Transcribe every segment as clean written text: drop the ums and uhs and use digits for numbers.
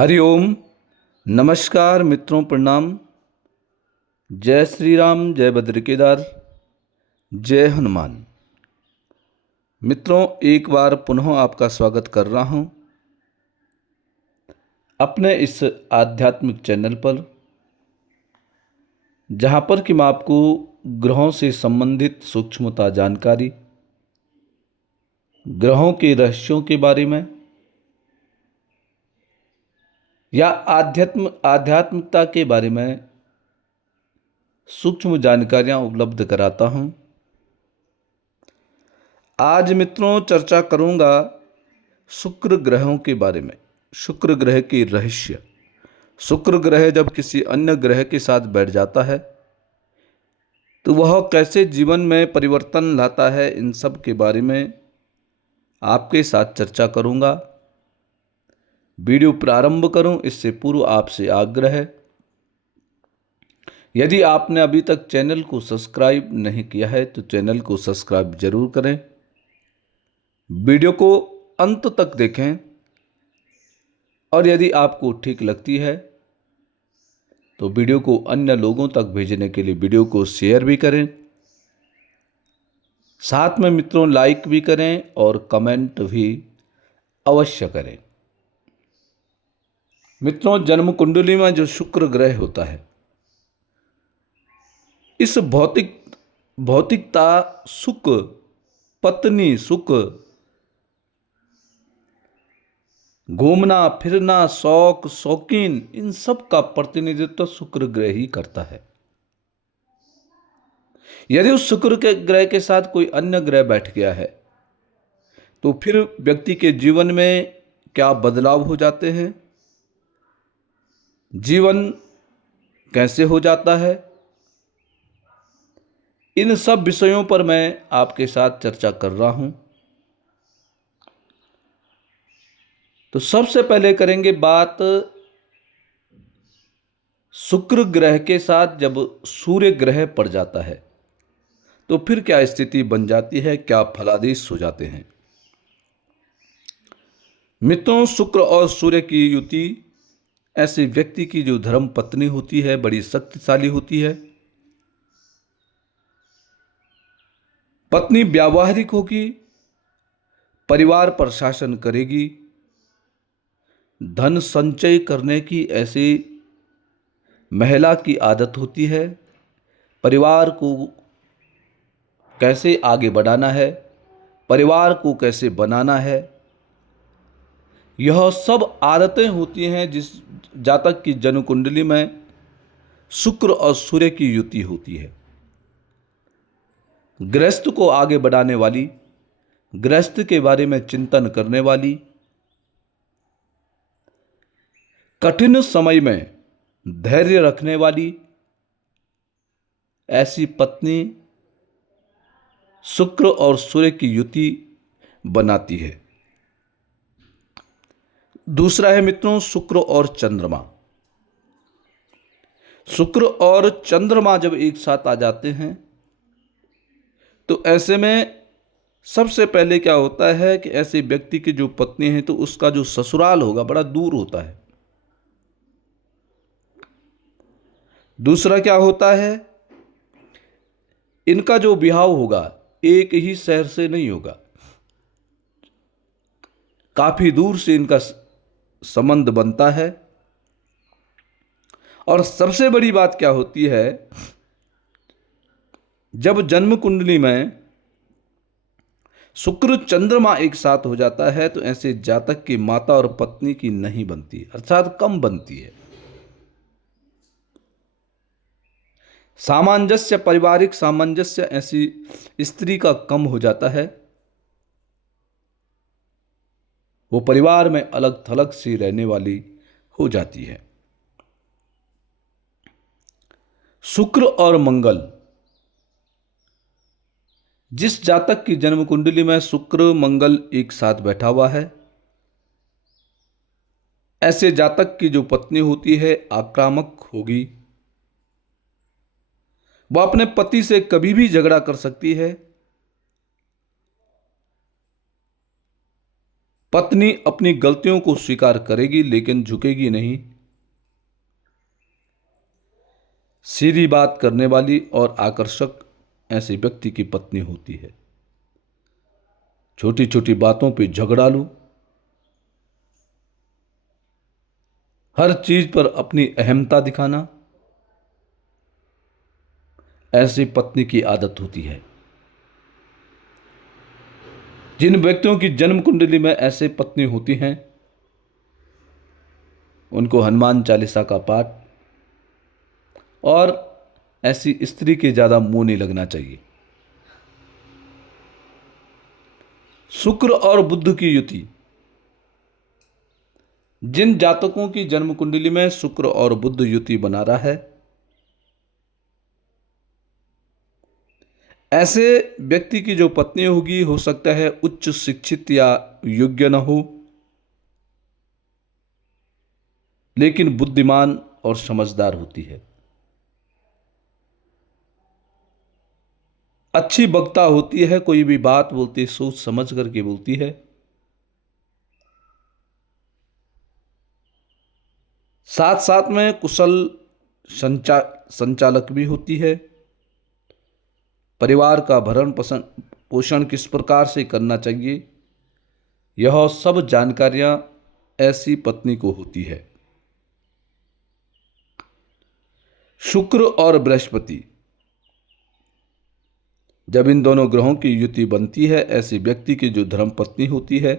हरिओम। नमस्कार मित्रों, प्रणाम। जय श्री राम, जय बद्र केदार, जय हनुमान। मित्रों, एक बार पुनः आपका स्वागत कर रहा हूं अपने इस आध्यात्मिक चैनल पर, जहां पर कि मैं आपको ग्रहों से संबंधित सूक्ष्मता जानकारी, ग्रहों के रहस्यों के बारे में या आध्यात्मिकता के बारे में सूक्ष्म जानकारियां उपलब्ध कराता हूं। आज मित्रों चर्चा करूंगा शुक्र ग्रहों के बारे में, शुक्र ग्रह के रहस्य। शुक्र ग्रह जब किसी अन्य ग्रह के साथ बैठ जाता है तो वह कैसे जीवन में परिवर्तन लाता है, इन सब के बारे में आपके साथ चर्चा करूंगा। वीडियो प्रारंभ करूं इससे पूर्व आपसे आग्रह है, यदि आपने अभी तक चैनल को सब्सक्राइब नहीं किया है तो चैनल को सब्सक्राइब जरूर करें। वीडियो को अंत तक देखें और यदि आपको ठीक लगती है तो वीडियो को अन्य लोगों तक भेजने के लिए वीडियो को शेयर भी करें। साथ में मित्रों लाइक भी करें और कमेंट भी अवश्य करें। मित्रों, जन्म कुंडली में जो शुक्र ग्रह होता है, इस भौतिकता सुख, पत्नी सुख, घूमना फिरना, शौक शौकीन, इन सब का प्रतिनिधित्व शुक्र ग्रह ही करता है। यदि उस शुक्र के ग्रह के साथ कोई अन्य ग्रह बैठ गया है तो फिर व्यक्ति के जीवन में क्या बदलाव हो जाते हैं, जीवन कैसे हो जाता है, इन सब विषयों पर मैं आपके साथ चर्चा कर रहा हूं। तो सबसे पहले करेंगे बात शुक्र ग्रह के साथ जब सूर्य ग्रह पड़ जाता है तो फिर क्या स्थिति बन जाती है, क्या फलादेश हो जाते हैं। मित्रों, शुक्र और सूर्य की युति ऐसे व्यक्ति की जो धर्म पत्नी होती है बड़ी शक्तिशाली होती है। पत्नी व्यावहारिक होगी, परिवार पर शासन करेगी, धन संचय करने की ऐसी महिला की आदत होती है। परिवार को कैसे आगे बढ़ाना है, परिवार को कैसे बनाना है, यह सब आदतें होती हैं जिस जातक की जन्म कुंडली में शुक्र और सूर्य की युति होती है। गृहस्थ को आगे बढ़ाने वाली, गृहस्थ के बारे में चिंतन करने वाली, कठिन समय में धैर्य रखने वाली, ऐसी पत्नी शुक्र और सूर्य की युति बनाती है। दूसरा है मित्रों शुक्र और चंद्रमा। शुक्र और चंद्रमा जब एक साथ आ जाते हैं तो ऐसे में सबसे पहले क्या होता है कि ऐसे व्यक्ति की जो पत्नी है तो उसका जो ससुराल होगा बड़ा दूर होता है। दूसरा क्या होता है, इनका जो विवाह होगा एक ही शहर से नहीं होगा, काफी दूर से इनका संबंध बनता है। और सबसे बड़ी बात क्या होती है, जब जन्म कुंडली में शुक्र चंद्रमा एक साथ हो जाता है तो ऐसे जातक की माता और पत्नी की नहीं बनती, अर्थात कम बनती है। सामंजस्य, पारिवारिक सामंजस्य ऐसी स्त्री का कम हो जाता है। वो परिवार में अलग थलग सी रहने वाली हो जाती है। शुक्र और मंगल, जिस जातक की जन्म कुंडली में शुक्र मंगल एक साथ बैठा हुआ है, ऐसे जातक की जो पत्नी होती है आक्रामक होगी। वह अपने पति से कभी भी झगड़ा कर सकती है। पत्नी अपनी गलतियों को स्वीकार करेगी लेकिन झुकेगी नहीं। सीधी बात करने वाली और आकर्षक ऐसे व्यक्ति की पत्नी होती है। छोटी छोटी बातों पे झगड़ालू, हर चीज पर अपनी अहमता दिखाना, ऐसी पत्नी की आदत होती है। जिन व्यक्तियों की जन्म कुंडली में ऐसे पत्नी होती हैं, उनको हनुमान चालीसा का पाठ और ऐसी स्त्री के ज्यादा मुंह नहीं लगना चाहिए। शुक्र और बुध की युति, जिन जातकों की जन्म कुंडली में शुक्र और बुध युति बना रहा है, ऐसे व्यक्ति की जो पत्नी होगी, हो सकता है उच्च शिक्षित या योग्य न हो, लेकिन बुद्धिमान और समझदार होती है। अच्छी वक्ता होती है, कोई भी बात बोलती सोच समझ करके बोलती है। साथ साथ में कुशल संचालक भी होती है। परिवार का भरण पोषण किस प्रकार से करना चाहिए, यह सब जानकारियां ऐसी पत्नी को होती है। शुक्र और बृहस्पति, जब इन दोनों ग्रहों की युति बनती है, ऐसे व्यक्ति की जो धर्म पत्नी होती है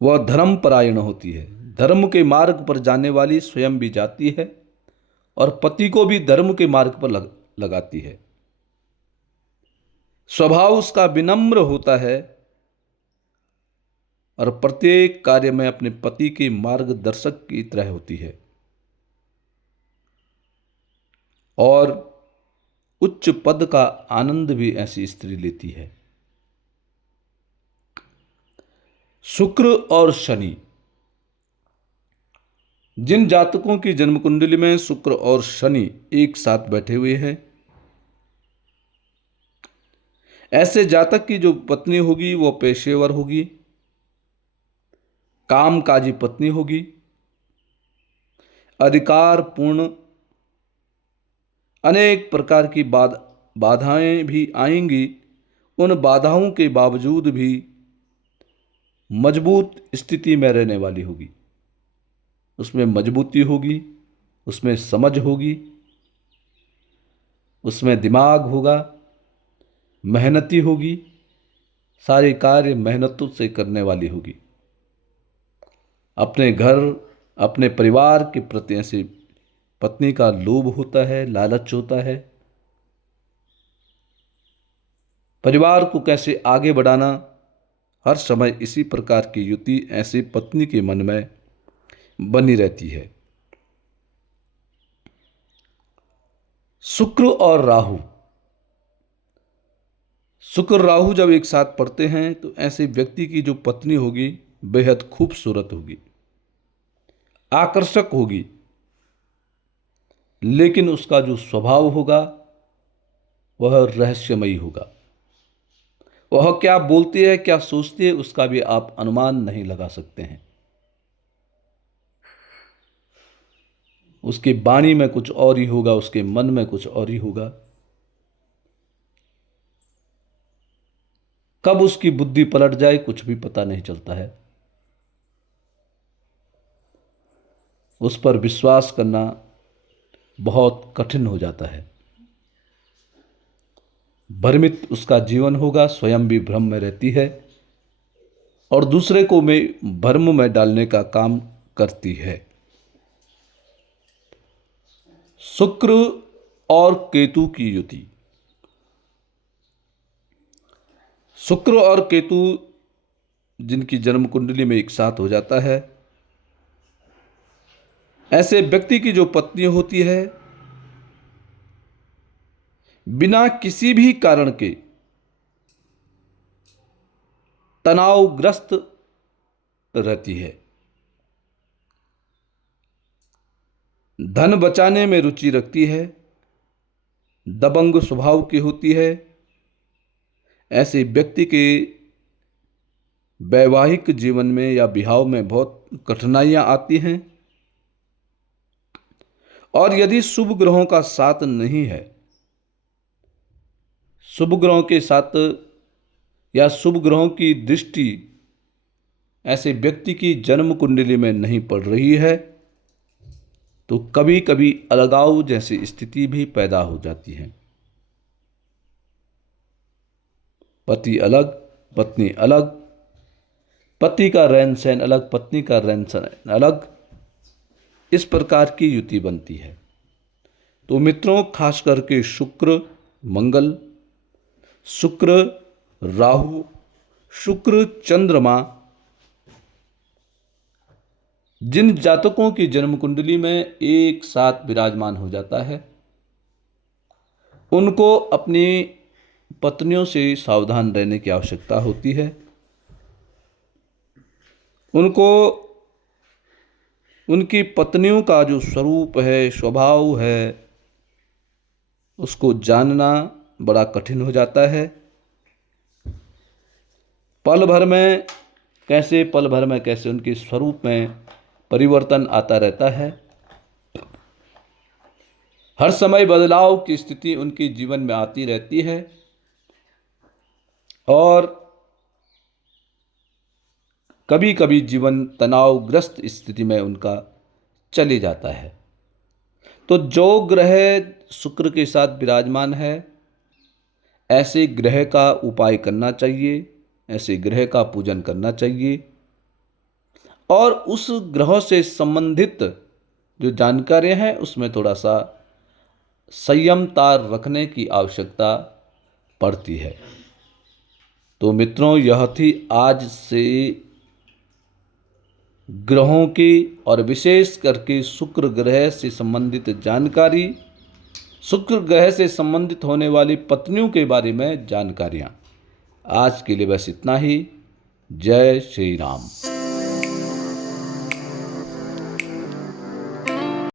वह धर्मपरायण होती है। धर्म के मार्ग पर जाने वाली स्वयं भी जाती है और पति को भी धर्म के मार्ग पर लगाती है। स्वभाव उसका विनम्र होता है और प्रत्येक कार्य में अपने पति के मार्गदर्शक की तरह होती है और उच्च पद का आनंद भी ऐसी स्त्री लेती है। शुक्र और शनि, जिन जातकों की जन्म कुंडली में शुक्र और शनि एक साथ बैठे हुए हैं, ऐसे जातक की जो पत्नी होगी वो पेशेवर होगी, कामकाजी पत्नी होगी, अधिकार पूर्ण, अनेक प्रकार की बाधाएं भी आएंगी, उन बाधाओं के बावजूद भी मजबूत स्थिति में रहने वाली होगी। उसमें मजबूती होगी, उसमें समझ होगी, उसमें दिमाग होगा, मेहनती होगी, सारे कार्य मेहनतों से करने वाली होगी। अपने घर, अपने परिवार के प्रति ऐसी पत्नी का लोभ होता है, लालच होता है। परिवार को कैसे आगे बढ़ाना, हर समय इसी प्रकार की युति ऐसी पत्नी के मन में बनी रहती है। शुक्र और राहु, शुक्र राहु जब एक साथ पड़ते हैं तो ऐसे व्यक्ति की जो पत्नी होगी बेहद खूबसूरत होगी, आकर्षक होगी, लेकिन उसका जो स्वभाव होगा वह रहस्यमयी होगा। वह क्या बोलती है, क्या सोचती है, उसका भी आप अनुमान नहीं लगा सकते हैं। उसकी वाणी में कुछ और ही होगा, उसके मन में कुछ और ही होगा। कब उसकी बुद्धि पलट जाए कुछ भी पता नहीं चलता है। उस पर विश्वास करना बहुत कठिन हो जाता है। भ्रमित उसका जीवन होगा, स्वयं भी भ्रम में रहती है और दूसरे को में भ्रम में डालने का काम करती है। शुक्र और केतु की युति, शुक्र और केतु जिनकी जन्म कुंडली में एक साथ हो जाता है, ऐसे व्यक्ति की जो पत्नी होती है बिना किसी भी कारण के तनावग्रस्त रहती है, धन बचाने में रुचि रखती है, दबंग स्वभाव की होती है। ऐसे व्यक्ति के वैवाहिक जीवन में या विवाह में बहुत कठिनाइयाँ आती हैं। और यदि शुभ ग्रहों का साथ नहीं है, शुभ ग्रहों के साथ या शुभ ग्रहों की दृष्टि ऐसे व्यक्ति की जन्म कुंडली में नहीं पड़ रही है, तो कभी कभी अलगाव जैसी स्थिति भी पैदा हो जाती है। पति अलग, पत्नी अलग, पति का रहन सहन अलग, पत्नी का रहन सहन अलग, इस प्रकार की युति बनती है। तो मित्रों, खास करके शुक्र मंगल, शुक्र राहु, शुक्र चंद्रमा, जिन जातकों की जन्म कुंडली में एक साथ विराजमान हो जाता है, उनको अपनी पत्नियों से सावधान रहने की आवश्यकता होती है। उनको उनकी पत्नियों का जो स्वरूप है, स्वभाव है, उसको जानना बड़ा कठिन हो जाता है। पल भर में कैसे उनके स्वरूप में परिवर्तन आता रहता है। हर समय बदलाव की स्थिति उनके जीवन में आती रहती है और कभी कभी जीवन तनावग्रस्त स्थिति में उनका चले जाता है। तो जो ग्रह शुक्र के साथ विराजमान है, ऐसे ग्रह का उपाय करना चाहिए, ऐसे ग्रह का पूजन करना चाहिए और उस ग्रह से संबंधित जो जानकारियां हैं उसमें थोड़ा सा संयमता रखने की आवश्यकता पड़ती है। तो मित्रों, यह थी आज से ग्रहों की और विशेष करके शुक्र ग्रह से संबंधित जानकारी, शुक्र ग्रह से संबंधित होने वाली पत्नियों के बारे में जानकारियाँ। आज के लिए बस इतना ही। जय श्री राम।